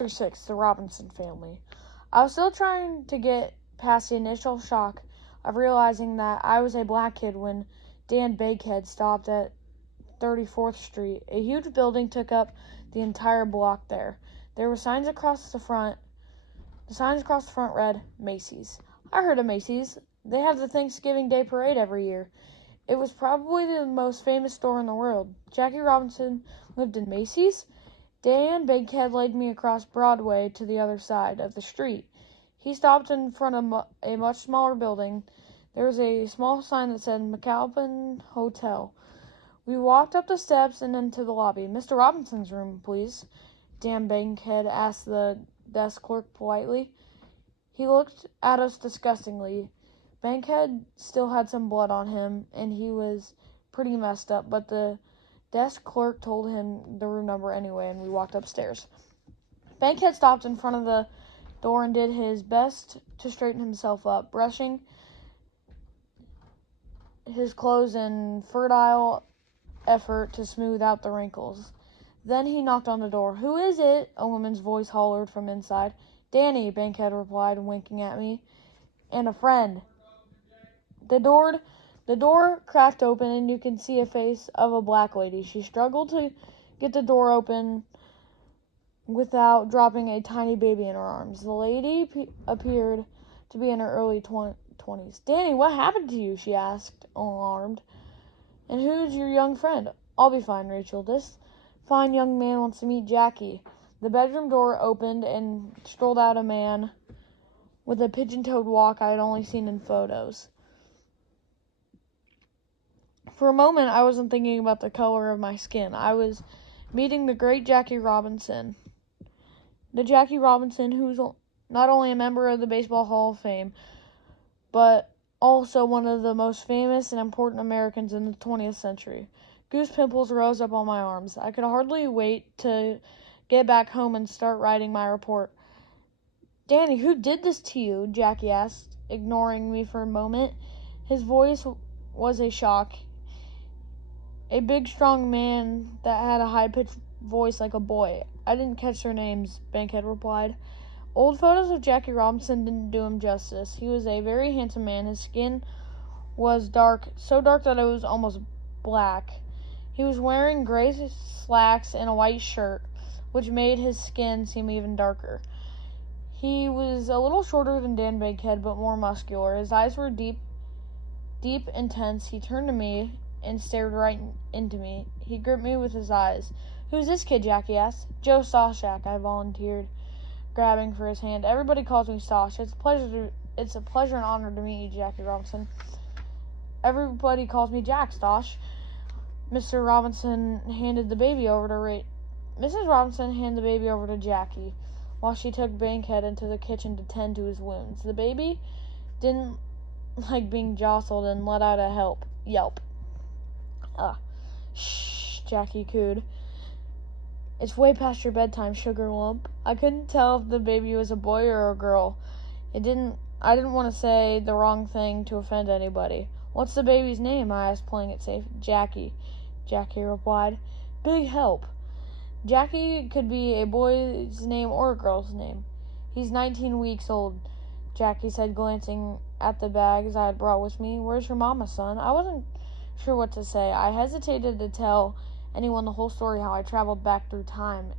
Chapter 6, The Robinson Family. I was still trying to get past the initial shock of realizing that I was a black kid when Dan Bankhead stopped at 34th Street. A huge building took up the entire block there. There were signs across the front. The signs across the front read, Macy's. I heard of Macy's. They have the Thanksgiving Day Parade every year. It was probably the most famous store in the world. Jackie Robinson lived in Macy's. Dan Bankhead led me across Broadway to the other side of the street. He stopped in front of a much smaller building. There was a small sign that said McAlpin Hotel. We walked up the steps and into the lobby. Mr. Robinson's room, please, Dan Bankhead asked the desk clerk politely. He looked at us disgustingly. Bankhead still had some blood on him, and he was pretty messed up, but the desk clerk told him the room number anyway, and we walked upstairs. Bankhead stopped in front of the door and did his best to straighten himself up, brushing his clothes in fertile effort to smooth out the wrinkles. Then he knocked on the door. "Who is it?" a woman's voice hollered from inside. "Danny," Bankhead replied, winking at me. "And a friend." The door cracked open, and you can see a face of a black lady. She struggled to get the door open without dropping a tiny baby in her arms. The lady appeared to be in her early 20s. "Danny, what happened to you?" she asked, alarmed. "And who's your young friend?" "I'll be fine, Rachel. This fine young man wants to meet Jackie." The bedroom door opened, and strolled out a man with a pigeon-toed walk I had only seen in photos. For a moment, I wasn't thinking about the color of my skin. I was meeting the great Jackie Robinson. The Jackie Robinson who's not only a member of the Baseball Hall of Fame, but also one of the most famous and important Americans in the 20th century. Goose pimples rose up on my arms. I could hardly wait to get back home and start writing my report. "Danny, who did this to you?" Jackie asked, ignoring me for a moment. His voice was a shock. A big, strong man that had a high-pitched voice like a boy. "I didn't catch their names," Bankhead replied. Old photos of Jackie Robinson didn't do him justice. He was a very handsome man. His skin was dark, so dark that it was almost black. He was wearing gray slacks and a white shirt, which made his skin seem even darker. He was a little shorter than Dan Bankhead, but more muscular. His eyes were deep, intense. He turned to me and stared right into me. He gripped me with his eyes. "Who's this kid?" Jackie asked. "Joe Stashak," I volunteered, grabbing for his hand. "Everybody calls me Stosh. It's a pleasure and honor to meet you, Jackie Robinson." "Everybody calls me Jack, Stosh." Mr. Robinson handed the baby over to Mrs. Robinson handed the baby over to Jackie, while she took Bankhead into the kitchen to tend to his wounds. The baby didn't like being jostled and let out a yelp. "Shh," Jackie cooed. "It's way past your bedtime, sugar lump." I couldn't tell if the baby was a boy or a girl. I didn't want to say the wrong thing to offend anybody. "What's the baby's name?" I asked, playing it safe. "Jackie," Jackie replied. "Big help." Jackie could be a boy's name or a girl's name. "He's 19 weeks old," Jackie said, glancing at the bags I had brought with me. "Where's your mama, son?" I wasn't sure what to say. I hesitated to tell anyone the whole story, how I traveled back through time.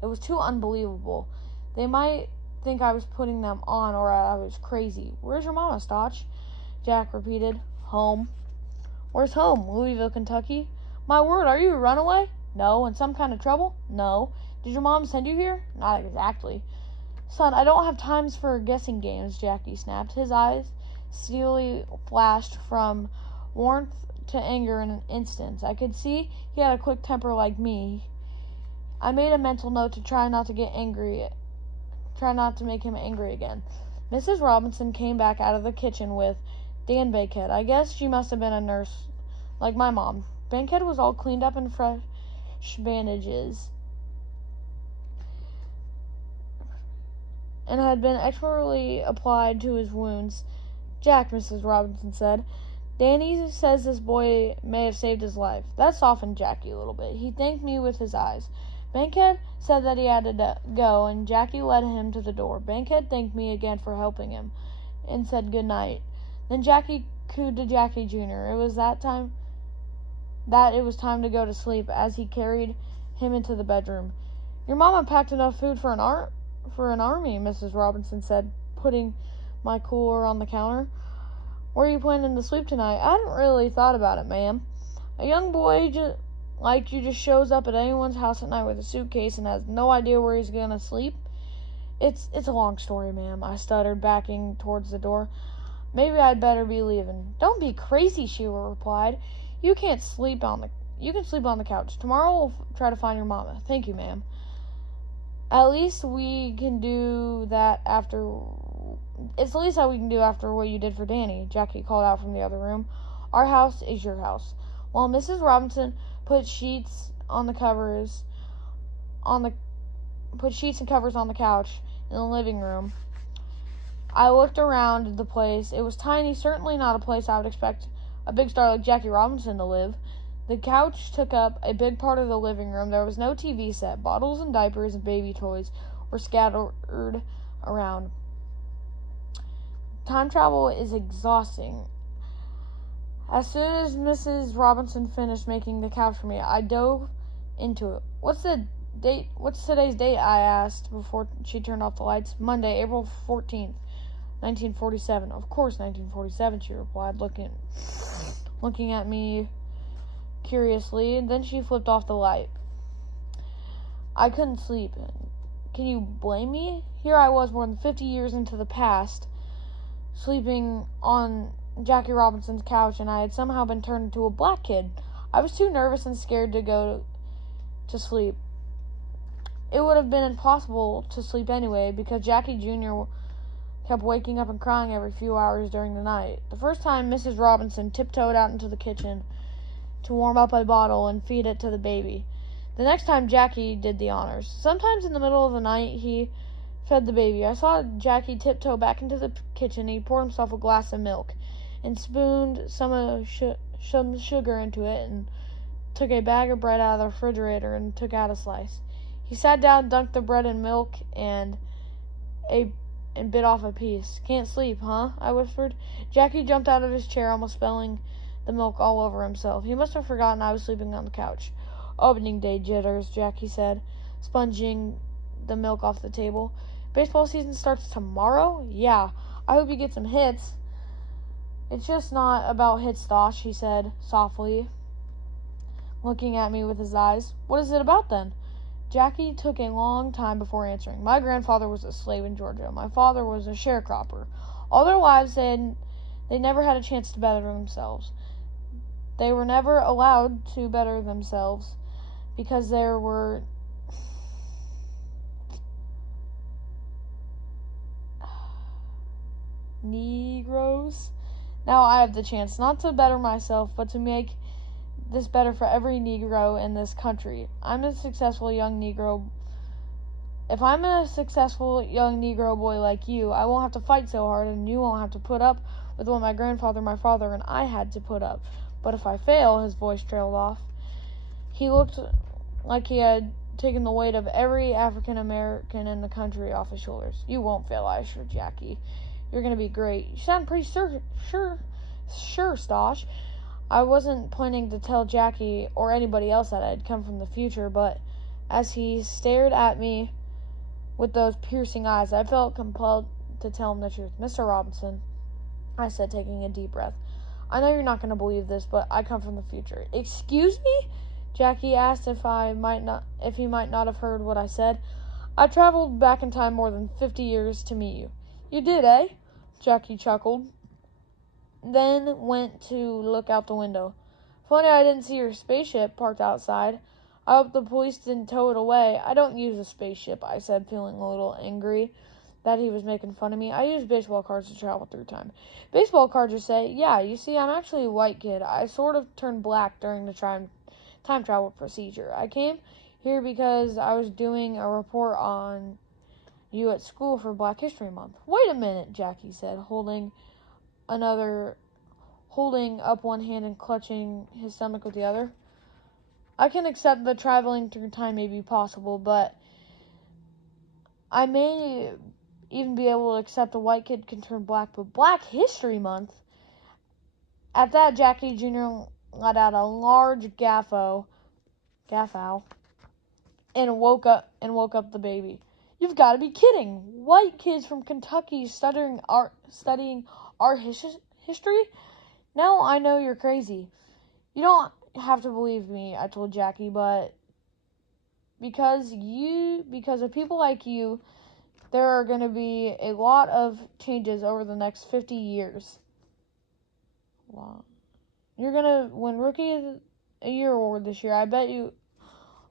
It was too unbelievable. They might think I was putting them on, or I was crazy. "Where's your mama, Stotch?" Jack repeated. "Home." "Where's home?" "Louisville, Kentucky." "My word, are you a runaway?" "No." "In some kind of trouble?" "No." "Did your mom send you here?" "Not exactly." "Son, I don't have time for guessing games," Jackie snapped. His eyes steelily flashed from warmth to anger in an instant. I could see he had a quick temper like me. I made a mental note to try not to make him angry again. Mrs. Robinson came back out of the kitchen with Dan Bankhead. I guess she must have been a nurse, like my mom. Bankhead was all cleaned up in fresh bandages and had been expertly applied to his wounds. "Jack," Mrs. Robinson said, "Danny says this boy may have saved his life." That softened Jackie a little bit. He thanked me with his eyes. Bankhead said that he had to go, and Jackie led him to the door. Bankhead thanked me again for helping him and said good night. Then Jackie cooed to Jackie Jr. It was time to go to sleep as he carried him into the bedroom. Your mama packed enough food for an army, Mrs. Robinson said, putting my cooler on the counter. Where are you planning to sleep tonight? I hadn't really thought about it, ma'am. A young boy like you just shows up at anyone's house at night with a suitcase and has no idea where he's gonna sleep. It's a long story, ma'am, I stuttered, backing towards the door. Maybe I'd better be leaving. Don't be crazy, Sheila replied. You can sleep on the couch. Tomorrow we'll try to find your mama. Thank you, ma'am. At least we can do that after. It's the least that we can do after what you did for Danny, Jackie called out from the other room. Our house is your house. While Mrs. Robinson put sheets and covers on the couch in the living room, I looked around the place. It was tiny, certainly not a place I would expect a big star like Jackie Robinson to live. The couch took up a big part of the living room. There was no TV set. Bottles and diapers and baby toys were scattered around. Time travel is exhausting. As soon as Mrs. Robinson finished making the couch for me, I dove into it. What's today's date? I asked before she turned off the lights. Monday, April 14th, 1947. Of course, 1947, she replied, looking at me curiously. Then she flipped off the light. I couldn't sleep. Can you blame me? Here I was more than 50 years into the past, sleeping on Jackie Robinson's couch, and I had somehow been turned into a black kid. I was too nervous and scared to go to sleep. It would have been impossible to sleep anyway, because Jackie Jr. kept waking up and crying every few hours during the night. The first time, Mrs. Robinson tiptoed out into the kitchen to warm up a bottle and feed it to the baby. The next time, Jackie did the honors. Sometimes in the middle of the night, he fed the baby. I saw Jackie tiptoe back into the kitchen. He poured himself a glass of milk and spooned some sugar into it and took a bag of bread out of the refrigerator and took out a slice. He sat down, dunked the bread in milk, and bit off a piece. Can't sleep, huh? I whispered. Jackie jumped out of his chair, almost spilling the milk all over himself. He must have forgotten I was sleeping on the couch. Opening day jitters, Jackie said, sponging the milk off the table. Baseball season starts tomorrow? Yeah. I hope you get some hits. It's just not about hits, Stosh, he said softly, looking at me with his eyes. What is it about, then? Jackie took a long time before answering. My grandfather was a slave in Georgia. My father was a sharecropper. All their lives, they never had a chance to better themselves. They were never allowed to better themselves because there were Negroes. Now I have the chance not to better myself, but to make this better for every Negro in this country. If I'm a successful young Negro boy like you, I won't have to fight so hard, and you won't have to put up with what my grandfather, my father, and I had to put up. But if I fail, his voice trailed off. He looked like he had taken the weight of every African American in the country off his shoulders. You won't fail, I assured Jackie. You're going to be great. You sound pretty sure, Stosh. I wasn't planning to tell Jackie or anybody else that I had come from the future, but as he stared at me with those piercing eyes, I felt compelled to tell him the truth. Mr. Robinson, I said, taking a deep breath, I know you're not going to believe this, but I come from the future. Excuse me? Jackie asked if he might not have heard what I said. I traveled back in time more than 50 years to meet you. You did, eh? Jackie chuckled, then went to look out the window. Funny I didn't see your spaceship parked outside. I hope the police didn't tow it away. I don't use a spaceship, I said, feeling a little angry that he was making fun of me. I use baseball cards to travel through time. Baseball cards, you say? Yeah, you see, I'm actually a white kid. I sort of turned black during the time travel procedure. I came here because I was doing a report on you at school for Black History Month. Wait a minute, Jackie said, holding up one hand and clutching his stomach with the other. I can accept that traveling through time may be possible, but I may even be able to accept a white kid can turn black. But Black History Month, at that, Jackie Jr. let out a large gaffow, and woke up the baby. You've got to be kidding! White kids from Kentucky studying art history? Now I know you're crazy. You don't have to believe me, I told Jackie, but because of people like you, there are going to be a lot of changes over the next 50 years. Wow. You're going to win Rookie of the Year award this year. I'll bet you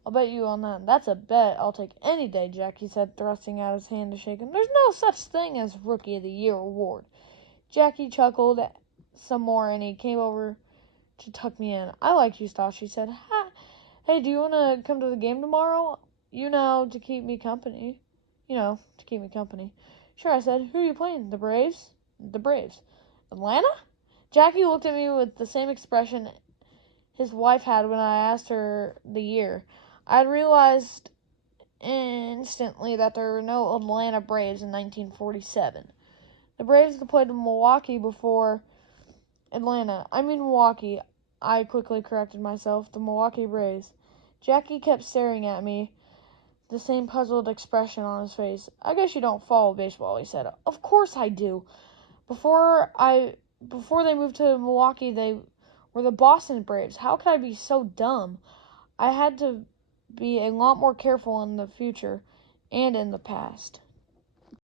on that. That's a bet I'll take any day, Jackie said, thrusting out his hand to shake him. There's no such thing as Rookie of the Year award. Jackie chuckled some more, and he came over to tuck me in. I like you, Stas, she said. Ha. Hey, do you want to come to the game tomorrow? To keep me company. Sure, I said. Who are you playing? The Braves? The Braves. Atlanta? Jackie looked at me with the same expression his wife had when I asked her the year. I had realized instantly that there were no Atlanta Braves in 1947. The Braves had played in Milwaukee before Atlanta. I mean Milwaukee. I quickly corrected myself. The Milwaukee Braves. Jackie kept staring at me, the same puzzled expression on his face. I guess you don't follow baseball, he said. Of course I do. Before they moved to Milwaukee, they were the Boston Braves. How could I be so dumb? I had to be a lot more careful in the future and in the past.